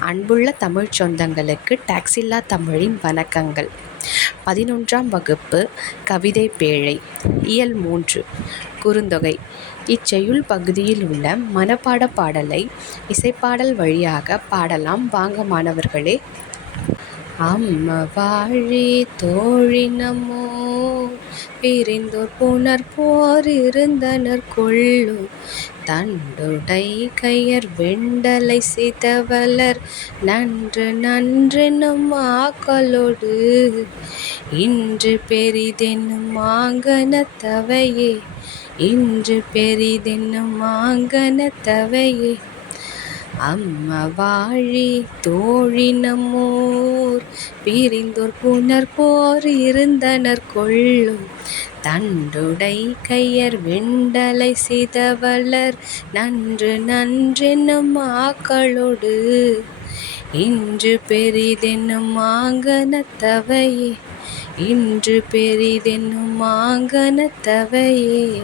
அன்புள்ள தமிழ்ச் சொந்தங்களுக்கு டாக்ஸில்லா தமிழின் வணக்கங்கள். பதினொன்றாம் வகுப்பு கவிதை பேழை இயல் மூன்று குறுந்தொகை. இச்செய்யுள் பகுதியில் உள்ள மனப்பாடப் பாடலை இசைப்பாடல் வழியாக பாடலாம் வாங்க மாணவர்களே. அம்மவாழி வாழி தோழினமோ? பிரிந்தோர் புணர்ப்போர் இருந்தனர் கொள்ளு. தண்டுடை கையர் வெண்டலை சிதவலர். நன்று நன்றெனும் ஆக்கலோடு. இன்று பெரிதெனும் மாங்கனத்தவையே. இன்று பெரிதெனும் மாங்கனத்தவையே. அம்ம வாழி தோழினமோர் பிரிந்தோர் போர் இருந்தனர் கொள்ளும். தண்டுடை கையர் வெண்டலை சிதவலர் நன்று நன்றென்னும் ஆக்களோடு. இன்று பெரிதென்னும் மாங்கனத்தவையே இன்று பெரிதென்னும் மாங்கனத்தவையே.